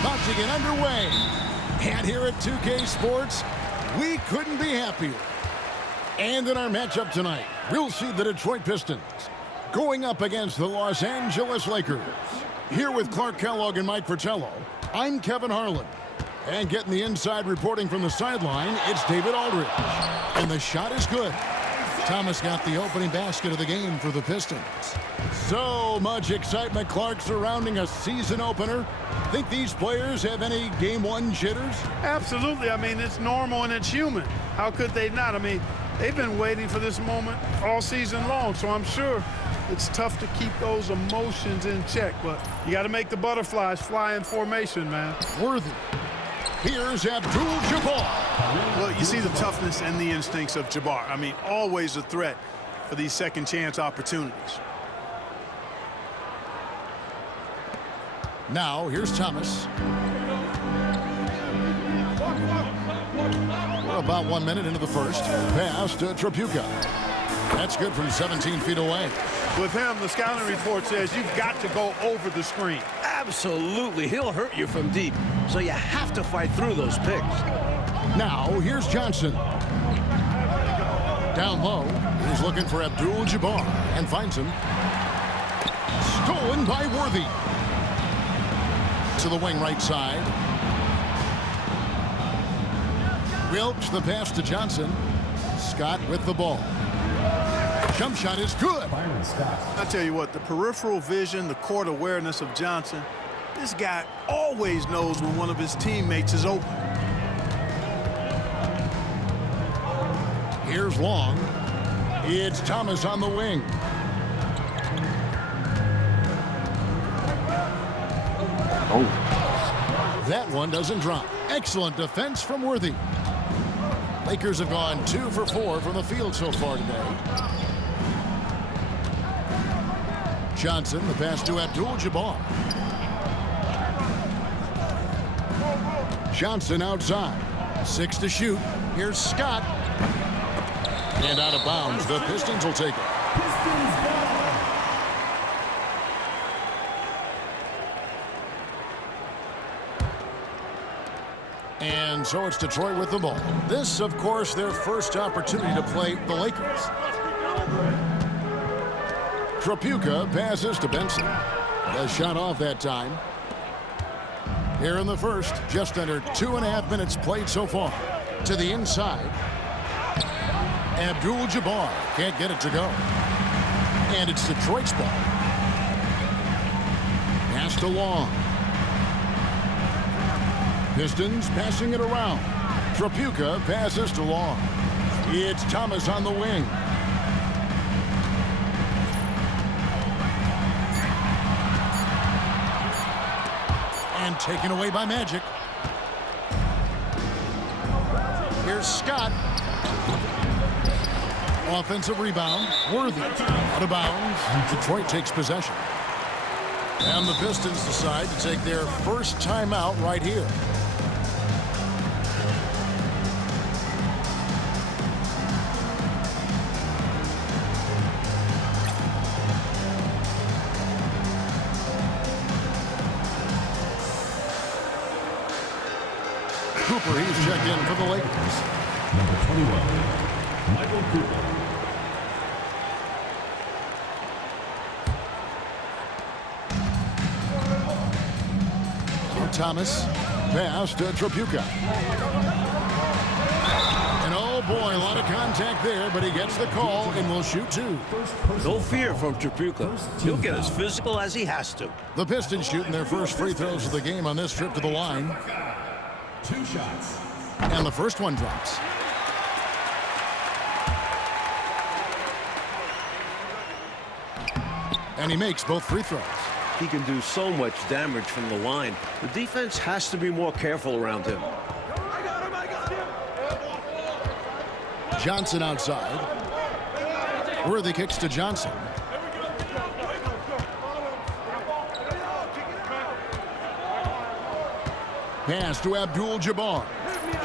about to get underway. And here at 2K Sports, we couldn't be happier. And in our matchup tonight, we'll see the Detroit Pistons going up against the Los Angeles Lakers. Here with Clark Kellogg and Mike Fratello, I'm Kevin Harlan. And getting the inside reporting from the sideline, it's David Aldridge. And the shot is good. Thomas got the opening basket of the game for the Pistons. So much excitement, Clark, surrounding a season opener. Think these players have any game one jitters? Absolutely. I mean, it's normal and it's human. How could they not? I mean, they've been waiting for this moment all season long, so I'm sure it's tough to keep those emotions in check. But you got to make the butterflies fly in formation, man. Worthy. Here's Abdul-Jabbar. Well, you see the toughness and the instincts of Jabbar. I mean, always a threat for these second chance opportunities. Now, here's Thomas. We're about 1 minute into the first. Pass to Tripucka. That's good from 17 feet away. With him, the scouting report says you've got to go over the screen. Absolutely. He'll hurt you from deep, so you have to fight through those picks. Now, here's Johnson. Down low, he's looking for Abdul-Jabbar and finds him. Stolen by Worthy. To the wing right side. Wilkes the pass to Johnson. Scott with the ball. Jump shot is good. I tell you what, the peripheral vision, the court awareness of Johnson, this guy always knows when one of his teammates is open. Here's Long. It's Thomas on the wing. That one doesn't drop. Excellent defense from Worthy. Lakers have gone 2 for 4 from the field so far today. Johnson, the pass to Abdul-Jabbar. Johnson outside. 6 to shoot. Here's Scott. And out of bounds. The Pistons will take it. And so it's Detroit with the ball. This, of course, their first opportunity to play the Lakers. Tripucka passes to Benson. The shot off that time. Here in the first, just under 2.5 minutes played so far. To the inside. Abdul-Jabbar can't get it to go. And it's Detroit's ball. Pass to Long. Pistons passing it around. Tripucka passes to Long. It's Thomas on the wing. And taken away by Magic. Here's Scott. Offensive rebound. Worthy. Out of bounds. Detroit takes possession. And the Pistons decide to take their first timeout right here. Cooper, he's checked in for the Lakers. Number 21, Michael Cooper. Thomas, pass to Tripucka. And oh boy, a lot of contact there, but he gets the call and will shoot 2. No fear from Tripucka. He'll get as physical as he has to. The Pistons shooting their first free throws of the game on this trip to the line. 2 shots. And the first one drops. And he makes both free throws. He can do so much damage from the line. The defense has to be more careful around him. Johnson outside. Worthy kicks to Johnson. Pass to Abdul-Jabbar.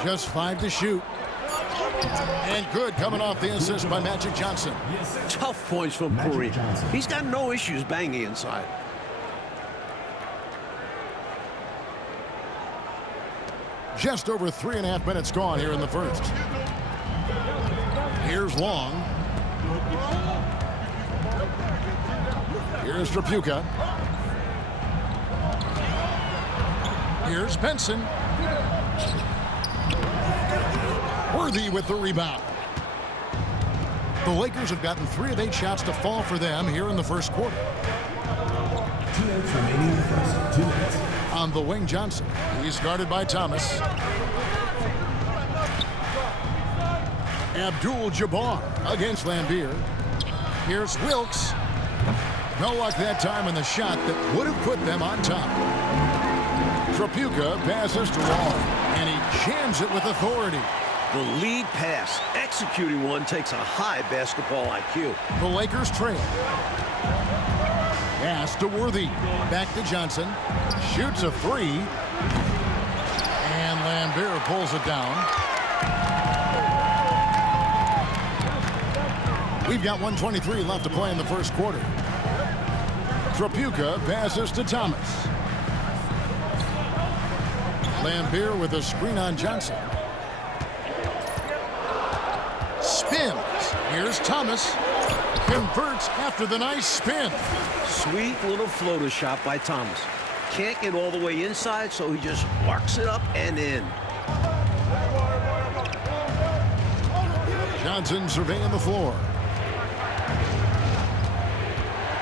Just 5 to shoot. And good coming off the assist by Magic Johnson. Tough points from Kareem. He's got no issues banging inside. Just over 3.5 minutes gone here in the first. Here's Long. Here's Trapuka. Here's Benson. Worthy with the rebound. The Lakers have gotten 3 of 8 shots to fall for them here in the first quarter. 2 minutes remaining in the first. 2 minutes. On the wing, Johnson. He's guarded by Thomas. Abdul-Jabbar against Laimbeer. Here's Wilkes. No luck that time in the shot that would have put them on top. Trapuka passes to Wall, and he jams it with authority. The lead pass, executing one, takes a high basketball IQ. The Lakers trail. Pass to Worthy. Back to Johnson. Shoots a 3. And Laimbeer pulls it down. We've got 1:23 left to play in the first quarter. Trapuka passes to Thomas. Laimbeer with a screen on Johnson. Spins. Here's Thomas. Converts after the nice spin. Sweet little floater shot by Thomas. Can't get all the way inside, so he just marks it up and in. Johnson surveying the floor.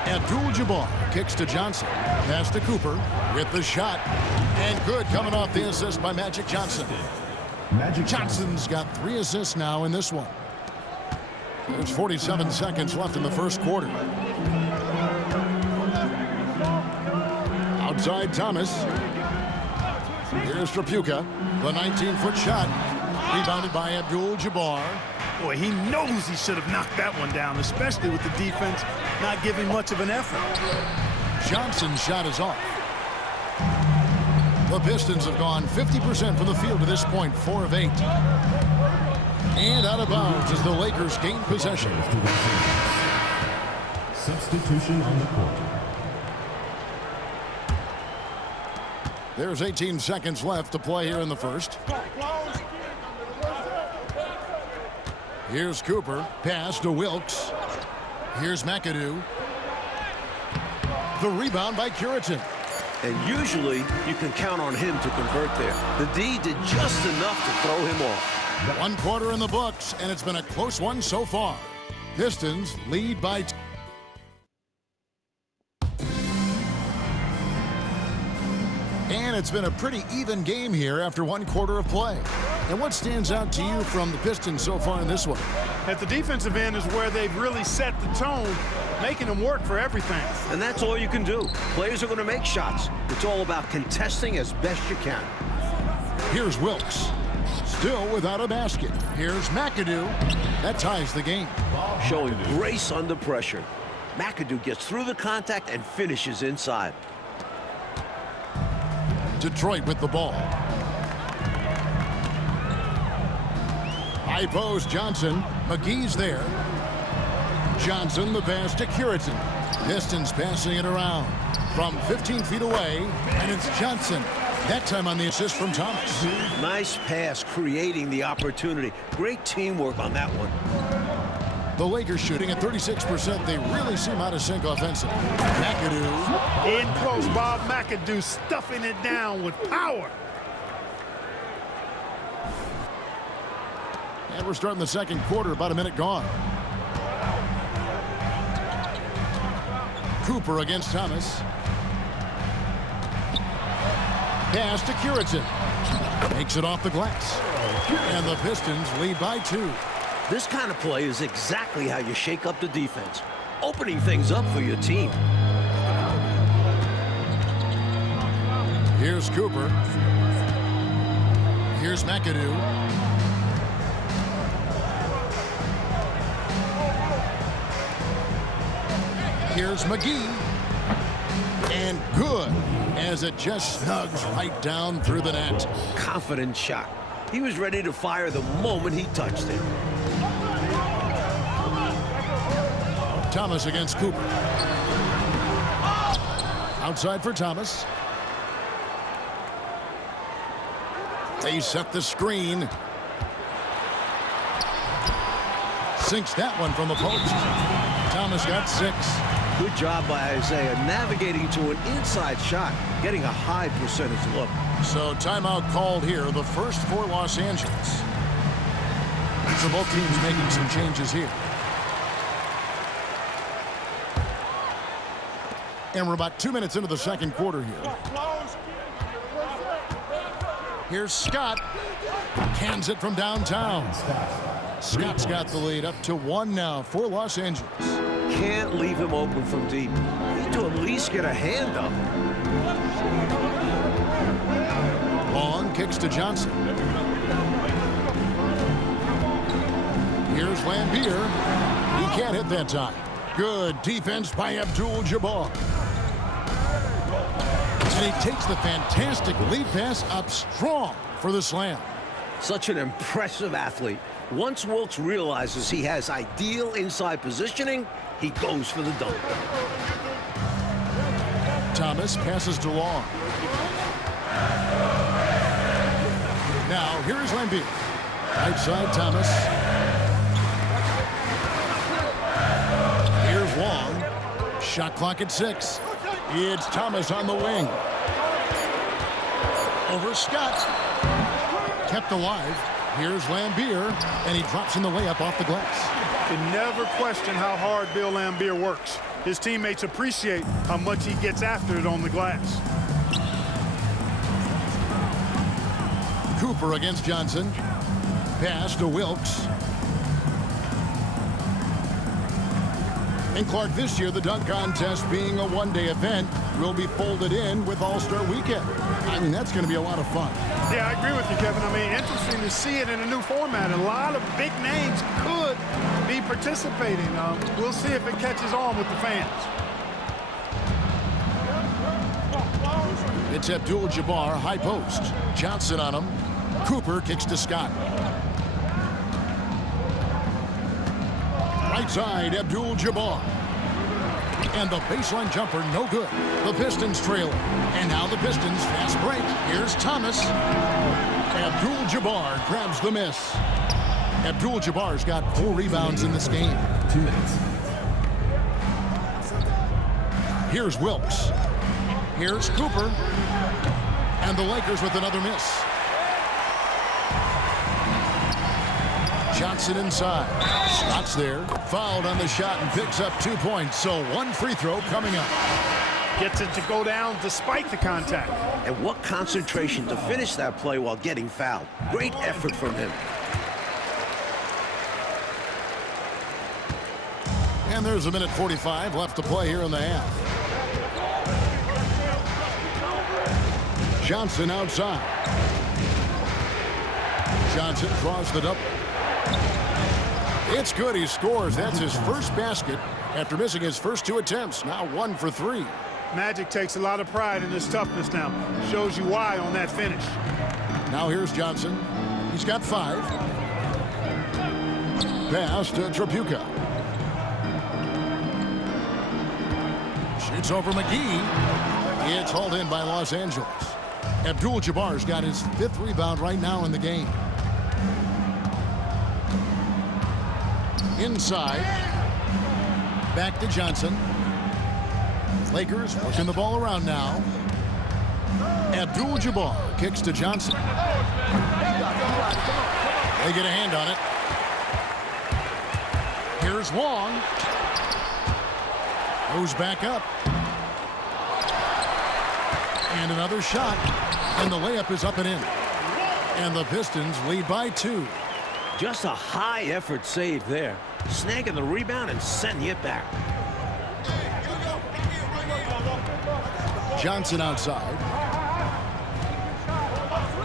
Abdul-Jabbar kicks to Johnson. Pass to Cooper with the shot. And good coming off the assist by Magic Johnson. Johnson's got 3 assists now in this one. There's 47 seconds left in the first quarter. Outside Thomas. Here's Trapuka. The 19-foot shot. Rebounded by Abdul-Jabbar. Boy, he knows he should have knocked that one down, especially with the defense not giving much of an effort. Johnson's shot is off. The Pistons have gone 50% from the field to this point, 4 of 8. And out of bounds as the Lakers gain possession. Substitution on the court. There's 18 seconds left to play here in the first. Here's Cooper. Pass to Wilkes. Here's McAdoo. The rebound by Curitin. And usually, you can count on him to convert there. The D did just enough to throw him off. 1 quarter in the books, and it's been a close one so far. Pistons lead by 2. And it's been a pretty even game here after 1 quarter of play. And what stands out to you from the Pistons so far in this one? At the defensive end is where they've really set the tone, making them work for everything. And that's all you can do. Players are going to make shots. It's all about contesting as best you can. Here's Wilkes. Still without a basket. Here's McAdoo. That ties the game. Showing grace under pressure. McAdoo gets through the contact and finishes inside. Detroit with the ball. High post Johnson. McGee's there. Johnson the pass to Curitin. Pistons passing it around from 15 feet away, and it's Johnson. That time on the assist from Thomas. Nice pass, creating the opportunity. Great teamwork on that one. The Lakers shooting at 36%. They really seem out of sync offensively. McAdoo. In close, Bob McAdoo stuffing it down with power. And we're starting the second quarter, about a minute gone. Cooper against Thomas. Pass to Curitin. Makes it off the glass. And the Pistons lead by 2. This kind of play is exactly how you shake up the defense, opening things up for your team. Here's Cooper. Here's McAdoo. Here's McGee. And good, as it just snugs right down through the net. Confident shot. He was ready to fire the moment he touched it. Thomas against Cooper. Outside for Thomas. They set the screen. Sinks that one from the post. Thomas got 6. Good job by Isaiah navigating to an inside shot, getting a high percentage look. So timeout called here, the first for Los Angeles. So both teams making some changes here. And we're about 2 minutes into the second quarter here. Here's Scott. Cans it from downtown. Scott's got the lead up to 1 now for Los Angeles. Can't leave him open from deep. Need to at least get a hand up. Long kicks to Johnson. Here's Laimbeer. He can't hit that time. Good defense by Abdul-Jabbar. And he takes the fantastic lead pass up strong for the slam. Such an impressive athlete. Once Wilkes realizes he has ideal inside positioning, he goes for the dunk. Thomas passes to Long. Now, here is Laimbeer. Right side, Thomas. Here's Long. Shot clock at 6. It's Thomas on the wing. Over Scott. Kept alive. Here's Laimbeer, and he drops in the layup off the glass. You never question how hard Bill Laimbeer works. His teammates appreciate how much he gets after it on the glass. Cooper against Johnson. Pass to Wilkes. In Clark this year, the dunk contest being a one-day event will be folded in with All-Star Weekend. I mean, that's going to be a lot of fun. Yeah, I agree with you, Kevin. I mean, interesting to see it in a new format. A lot of big names could be participating. We'll see if it catches on with the fans. It's Abdul-Jabbar, high post. Johnson on him. Cooper kicks to Scott. Right side, Abdul-Jabbar. And the baseline jumper, no good. The Pistons trail. And now the Pistons fast break. Here's Thomas. Abdul-Jabbar grabs the miss. Abdul-Jabbar's got 4 rebounds in this game. 2 minutes. Here's Wilkes. Here's Cooper. And the Lakers with another miss. Johnson inside. Scott's there. Fouled on the shot and picks up 2 points. So 1 free throw coming up. Gets it to go down despite the contact. And what concentration to finish that play while getting fouled. Great effort from him. And there's a minute 45 left to play here in the half. Johnson outside. Johnson draws the double. It's good. He scores. That's his first basket after missing his first 2 attempts. Now 1 for 3. Magic takes a lot of pride in his toughness now. Shows you why on that finish. Now here's Johnson. He's got 5. Pass to Tripucka. Shoots over McGee. It's hauled in by Los Angeles. Abdul-Jabbar's got his 5th rebound right now in the game. Inside. Back to Johnson. Lakers working the ball around now. Abdul-Jabbar kicks to Johnson. They get a hand on it. Here's Long. Goes back up. And another shot. And the layup is up and in. And the Pistons lead by 2. Just a high effort save there. Snagging the rebound and sending it back. Johnson outside.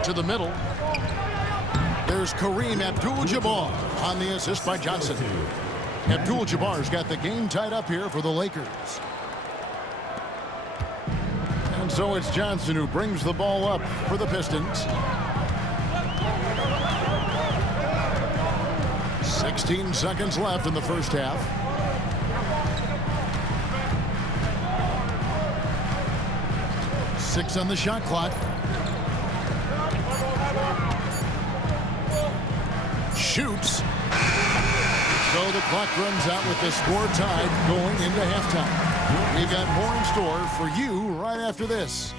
To the middle. There's Kareem Abdul-Jabbar on the assist by Johnson. Abdul-Jabbar's got the game tied up here for the Lakers. And so it's Johnson who brings the ball up for the Pistons. 16 seconds left in the first half. Six on the shot clock. shoots. So the clock runs out with the score tied going into halftime. We've got more in store for you right after this.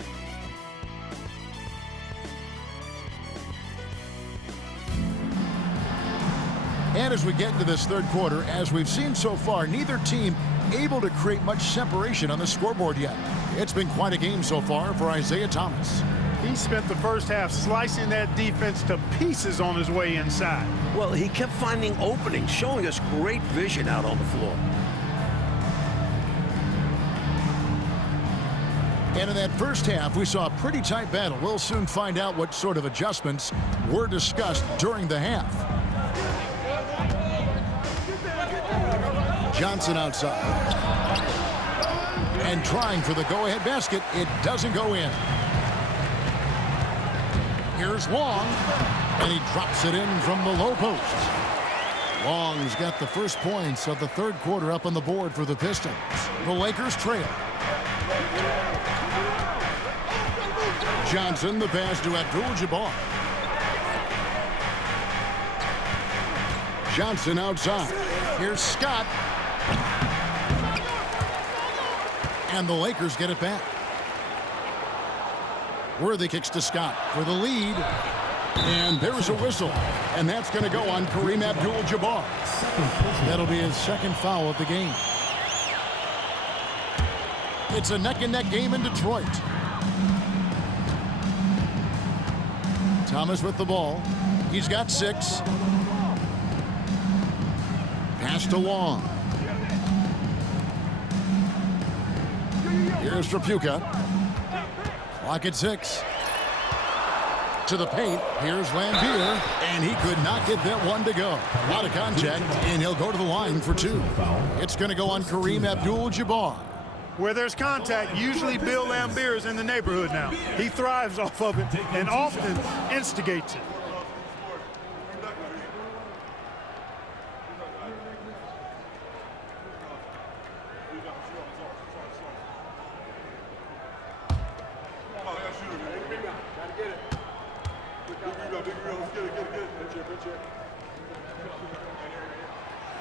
And as we get into this third quarter, as we've seen so far, neither team able to create much separation on the scoreboard yet. It's been quite a game so far for Isaiah Thomas. He spent the first half slicing that defense to pieces on his way inside. Well, he kept finding openings, showing us great vision out on the floor. And in that first half, we saw a pretty tight battle. We'll soon find out what sort of adjustments were discussed during the half. Johnson outside. And trying for the go-ahead basket. It doesn't go in. Here's Long. And he drops it in from the low post. Long's got the first points of the third quarter up on the board for the Pistons. The Lakers trail. Johnson, the pass to Abdul-Jabbar. Johnson outside. Here's Scott. And the Lakers get it back. Worthy kicks to Scott for the lead. And there's a whistle. And that's going to go on Kareem Abdul-Jabbar. That'll be his second foul of the game. It's a neck-and-neck game in Detroit. Thomas with the ball. He's got 6. Pass to Long. Here's Trapuka. Clock at 6. To the paint. Here's Laimbeer. And he could not get that one to go. A lot of contact, and he'll go to the line for 2. It's going to go on Kareem Abdul-Jabbar. Where there's contact, usually Bill Laimbeer is in the neighborhood now. He thrives off of it and often instigates it.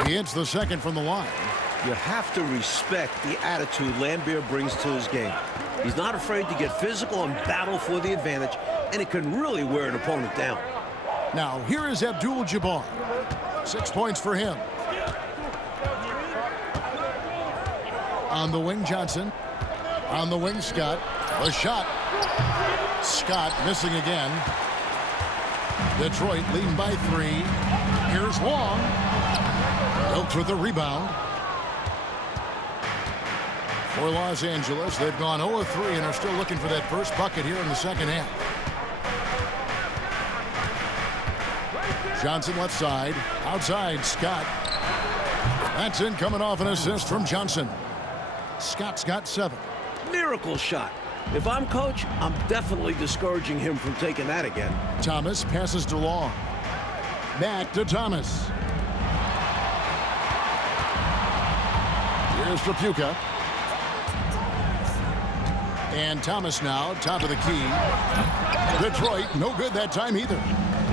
He hits the second from the line. You have to respect the attitude Laimbeer brings to his game. He's not afraid to get physical and battle for the advantage, and it can really wear an opponent down. Now, here is Abdul-Jabbar. 6 points for him. On the wing, Johnson. On the wing, Scott. A shot. Scott missing again. Detroit leading by 3. Here's Long. Wilkes with the rebound. For Los Angeles, they've gone 0-3 and are still looking for that first bucket here in the second half. Johnson left side. Outside, Scott. That's in, coming off an assist from Johnson. Scott's got 7. Miracle shot. If I'm coach, I'm definitely discouraging him from taking that again. Thomas passes to Long. Back to Thomas. Here's Trapuka. And Thomas now, top of the key. Detroit, no good that time either.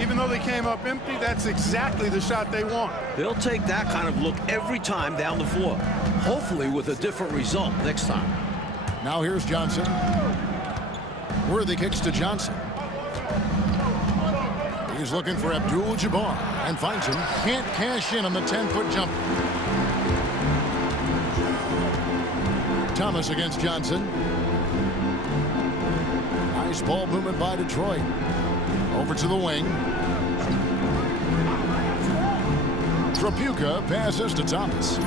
Even though they came up empty, that's exactly the shot they want. They'll take that kind of look every time down the floor. Hopefully with a different result next time. Now here's Johnson. Worthy kicks to Johnson. He's looking for Abdul-Jabbar and finds him. Can't cash in on the 10-foot jumper. Thomas against Johnson. Nice ball movement by Detroit. Over to the wing. Trapuka passes to Thomas.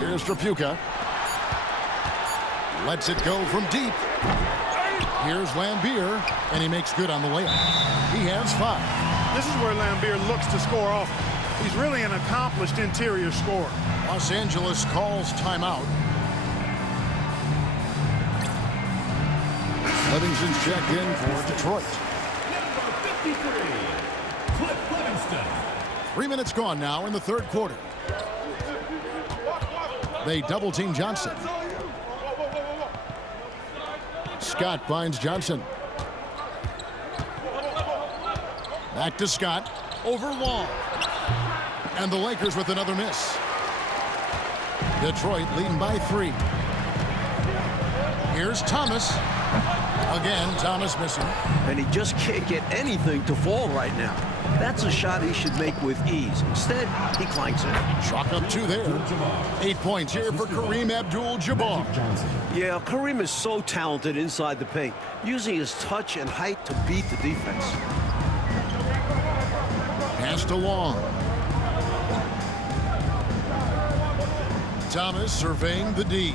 Here's Trapuka. Lets it go from deep. Here's Laimbeer, and he makes good on the layup. He has 5. This is where Laimbeer looks to score off. He's really an accomplished interior scorer. Los Angeles calls timeout. Livingston's checked in for Detroit. Number 53, Cliff Livingston. 3 minutes gone now in the third quarter. They double-team Johnson. Scott finds Johnson. Back to Scott. over Wall. And the Lakers with another miss. Detroit leading by 3. Here's Thomas. Again, Thomas missing. And he just can't get anything to fall right now. That's a shot he should make with ease. Instead, he clanks it. Chalk up 2 there. 8 points here for Kareem Abdul-Jabbar. Yeah, Kareem is so talented inside the paint, using his touch and height to beat the defense. Passed along. Thomas surveying the D.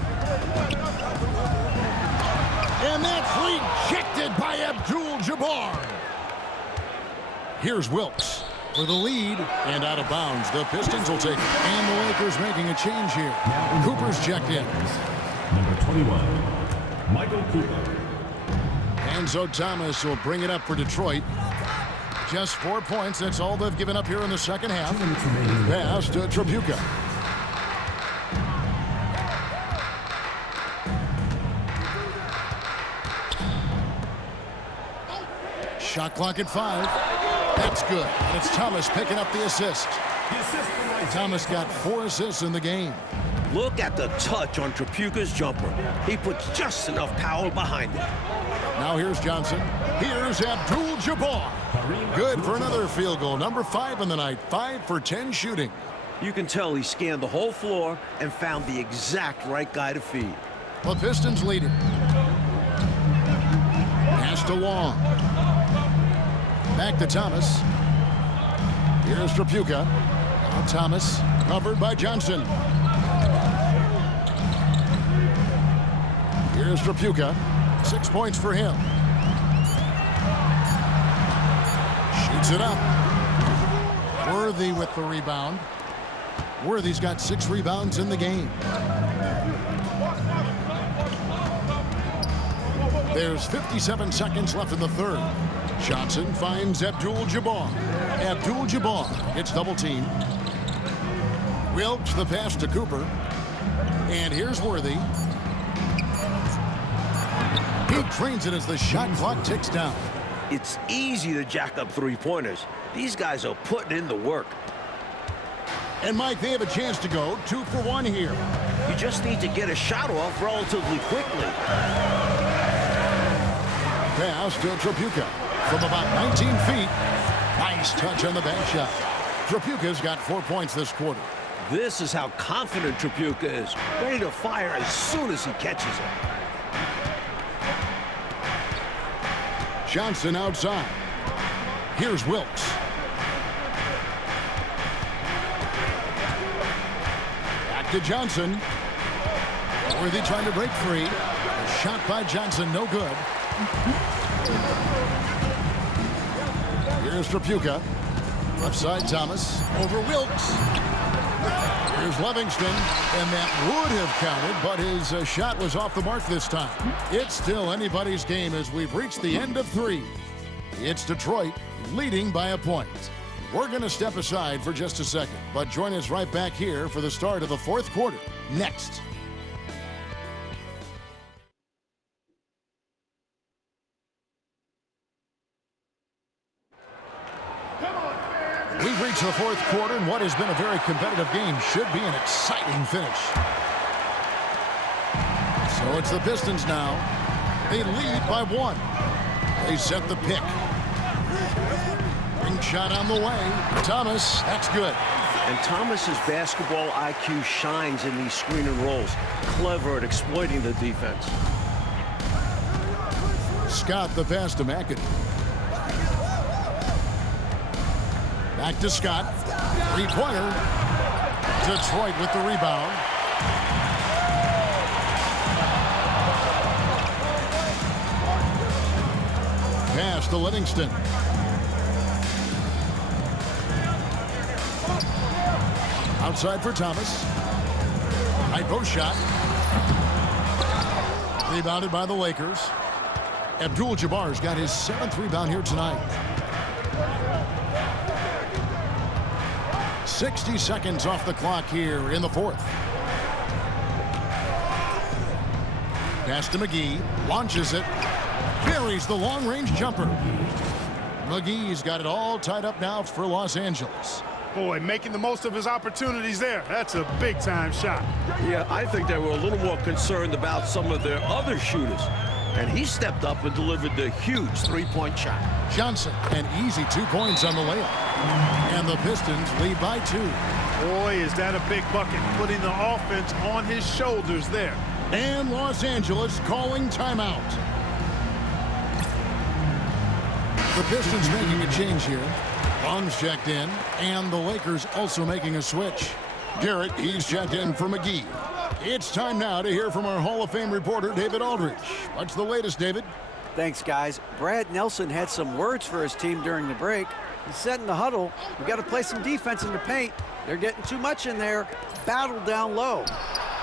And that's rejected by Abdul-Jabbar. Here's Wilkes for the lead and out of bounds. The Pistons will take it. And the Lakers making a change here. Cooper's checked in. Number 21, Michael Cooper. And so Thomas will bring it up for Detroit. Just 4 points. That's all they've given up here in the second half. Pass to Tripucka. Shot clock at 5. That's good. And it's Thomas picking up the assist. Thomas got 4 assists in the game. Look at the touch on Tripucka's jumper. He puts just enough power behind it. Now here's Johnson. Here's Abdul-Jabbar. Good for another field goal. Number 5 in the night. 5 for 10 shooting. You can tell he scanned the whole floor and found the exact right guy to feed. The Pistons lead it. Passed along. Back to Thomas. Here's Tripucka. Now Thomas, covered by Johnson. Here's Tripucka. 6 points for him. Shoots it up. Worthy with the rebound. Worthy's got 6 rebounds in the game. There's 57 seconds left in the third. Johnson finds Abdul-Jabbar. Abdul-Jabbar gets double teamed. Wilkes the pass to Cooper. And here's Worthy. He trains it as the shot clock ticks down. It's easy to jack up three-pointers. These guys are putting in the work. And, Mike, they have a chance to go 2 for 1 here. You just need to get a shot off relatively quickly. Pass to Tripucka from about 19 feet. Nice touch on the bank shot. Tripucka's got 4 points this quarter. This is how confident Tripucka is. Ready to fire as soon as he catches it. Johnson outside. Here's Wilkes. Back to Johnson. Worthy trying to break free. A shot by Johnson, no good. Here's Tripucka. Left side, Thomas. Over Wilkes. Here's Livingston. And that would have counted, but his shot was off the mark this time. It's still anybody's game as we've reached the end of 3. It's Detroit leading by a point. We're going to step aside for just a second, but join us right back here for the start of the 4th quarter. Next. We've reached the 4th quarter, and what has been a very competitive game should be an exciting finish. So it's the Pistons now. They lead by 1. They set the pick. Ring shot on the way. Thomas, that's good. And Thomas's basketball IQ shines in these screen and rolls. Clever at exploiting the defense. Scott the pass to McAdoo. Back to Scott. 3-pointer. Detroit with the rebound. Pass to Livingston. Outside for Thomas. High post shot. Rebounded by the Lakers. Abdul-Jabbar's got his 7th rebound here tonight. 60 seconds off the clock here in the 4th. Pass to McGee. Launches it. Buries the long-range jumper. McGee's got it all tied up now for Los Angeles. Boy, making the most of his opportunities there. That's a big-time shot. Yeah, I think they were a little more concerned about some of their other shooters. And he stepped up and delivered the huge three-point shot. Johnson, an easy 2 points on the layup. And the Pistons lead by 2. Boy, is that a big bucket, putting the offense on his shoulders there. And Los Angeles calling timeout. The Pistons making a change here. Bong's checked in, and the Lakers also making a switch. Garrett, he's checked in for McGee. It's time now to hear from our Hall of Fame reporter, David Aldridge. What's the latest, David? Thanks, guys. Brad Nelson had some words for his team during the break. He said in the huddle, we got to play some defense in the paint. They're getting too much in there. Battle down low.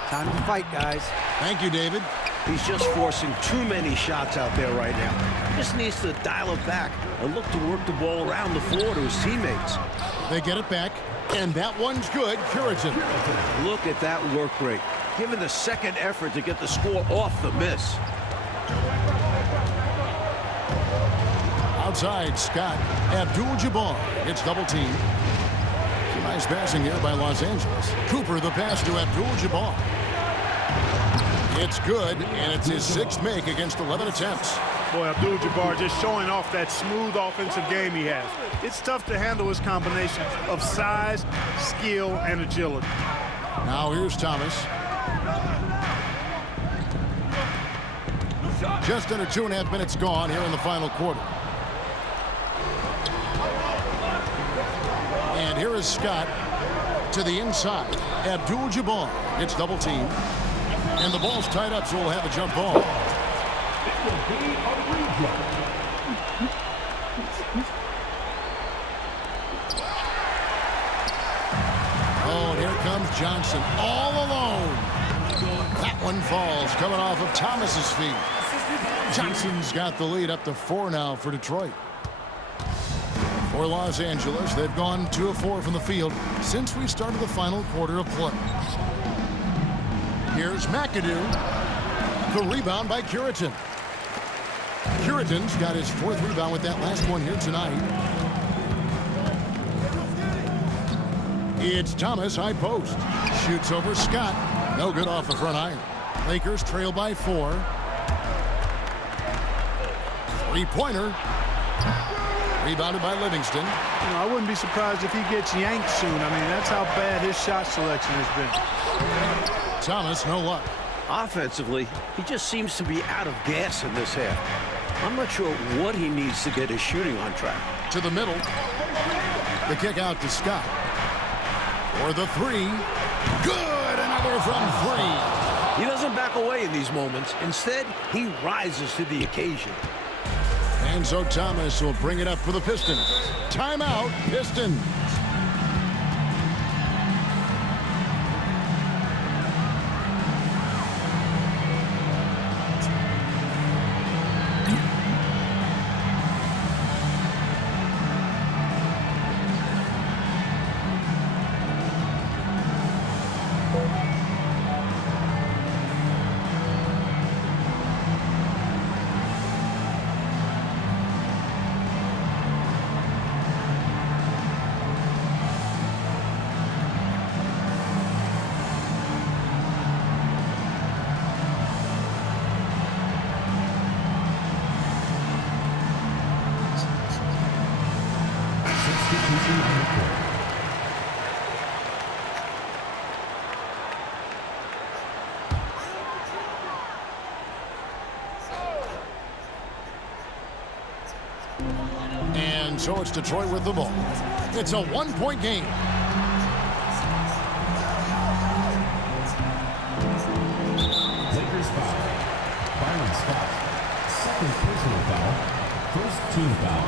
Time to fight, guys. Thank you, David. He's just forcing too many shots out there right now. He just needs to dial it back and look to work the ball around the floor to his teammates. They get it back, and that one's good. Curitan. Look at that work rate. Given the second effort to get the score off the miss. Outside, Scott. Abdul-Jabbar gets double-teamed. Nice passing here by Los Angeles. Cooper, the pass to Abdul-Jabbar. It's good, and it's his 6th make against 11 attempts. Boy, Abdul-Jabbar just showing off that smooth offensive game he has. It's tough to handle his combination of size, skill, and agility. Now here's Thomas. Just under 2.5 minutes gone here in the final quarter. And here is Scott to the inside. Abdul-Jabbar gets double-teamed. And the ball's tied up, so we'll have a jump ball. Oh, and here comes Johnson all alone. That one falls, coming off of Thomas's feet. Johnson's got the lead up to 4 now for Detroit. For Los Angeles, they've gone 2 of 4 from the field since we started the final quarter of play. Here's McAdoo. The rebound by Curitan. Curitan's got his 4th rebound with that last one here tonight. It's Thomas, high post. Shoots over Scott. No good off the front iron. Lakers trail by 4. 3-pointer. Rebounded by Livingston. You know, I wouldn't be surprised if he gets yanked soon. I mean, that's how bad his shot selection has been. Thomas, no luck. Offensively, he just seems to be out of gas in this half. I'm not sure what he needs to get his shooting on track. To the middle. The kick out to Scott. For the 3. Good! Another from 3. He doesn't back away in these moments. Instead, he rises to the occasion. And so Thomas will bring it up for the Pistons. Timeout, Pistons. And so it's Detroit with the ball. It's a 1-point game. Lakers foul. Byron Scott. 2nd personal foul. 1st team foul.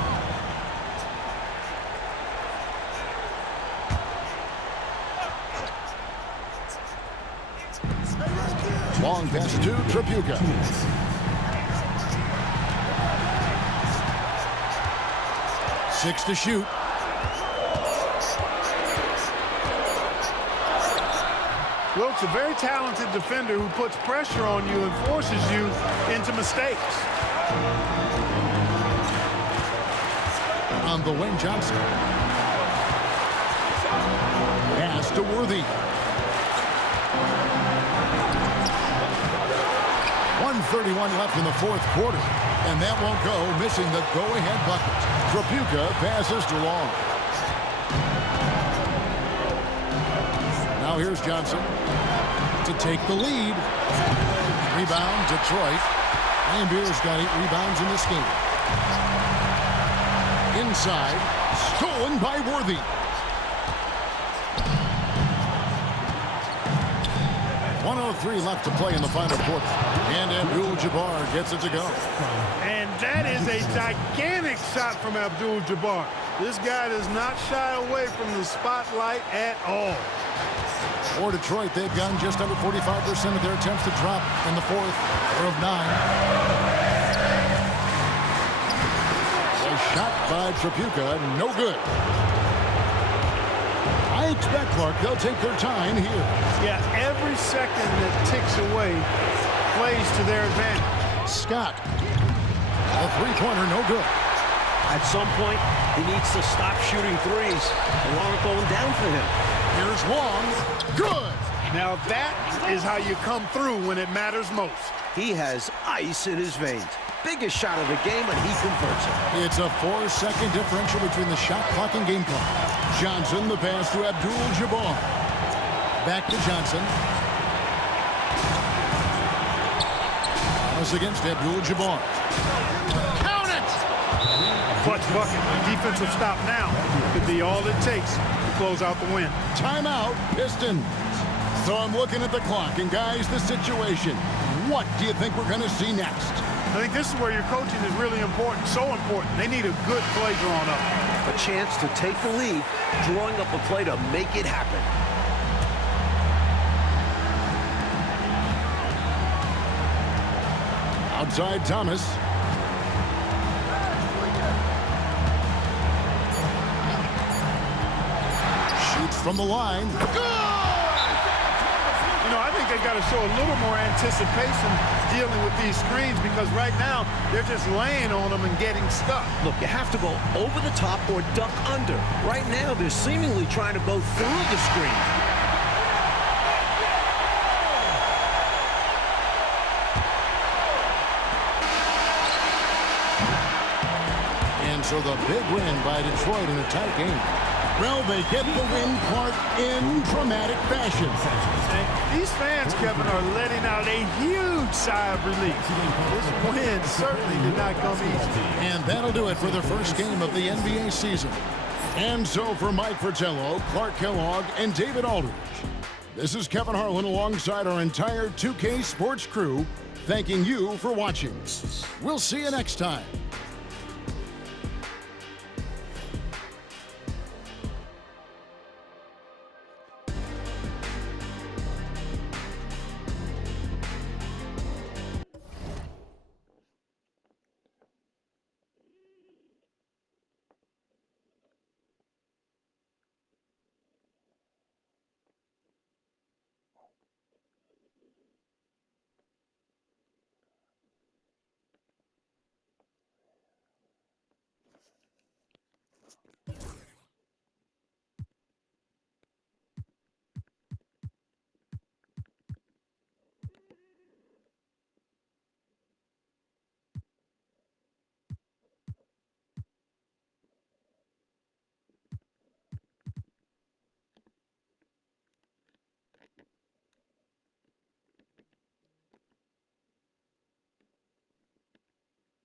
Long pass to Tripucka. Six to shoot. Wilkes, a very talented defender who puts pressure on you and forces you into mistakes. on the wing, Johnson. Pass to Worthy. 1:31 left in the fourth quarter. And that won't go, missing the go-ahead bucket. Trapuka passes to Long. Now here's Johnson to take the lead. Rebound, Detroit. Laimbeer's got 8 rebounds in this game. Inside, stolen by Worthy. 1:03 left to play in the final quarter. And Abdul-Jabbar gets it to go. And that is a gigantic shot from Abdul-Jabbar. This guy does not shy away from the spotlight at all. For Detroit, they've gotten just under 45% of their attempts to drop in the fourth of 9. A shot by Trapuka, no good. I expect, Clark, they'll take their time here. Yeah, every second that ticks away plays to their advantage. Scott, a three-pointer, no good. At some point, he needs to stop shooting threes. They aren't going down for him. Here's Long, good. Now that is how you come through when it matters most. He has ice in his veins. Biggest shot of the game, and he converts it. It's a 4-second differential between the shot clock and game clock. Johnson, the pass to Abdul-Jabbar. Back to Johnson. Pass against Abdul-Jabbar. Count it! Clutch bucket. Defensive stop now could be all it takes to close out the win. Timeout, Pistons. So I'm looking at the clock, and guys, the situation. What do you think we're going to see next? I think this is where your coaching is really important, so important. They need a good play drawn up. A chance to take the lead, drawing up a play to make it happen. Outside Thomas. Shoots from the line. Good! You know, I think they've got to show a little more anticipation dealing with these screens because right now they're just laying on them and getting stuck. Look, you have to go over the top or duck under. Right now, they're seemingly trying to go through the screen. And so the big win by Detroit in a tight game. Well, they get the win, Clark, in dramatic fashion. And these fans, Kevin, are letting out a huge sigh of relief. This win certainly did not come easy. And that'll do it for the first game of the NBA season. And so for Mike Fratello, Clark Kellogg, and David Aldridge, this is Kevin Harlan alongside our entire 2K Sports crew, thanking you for watching. We'll see you next time.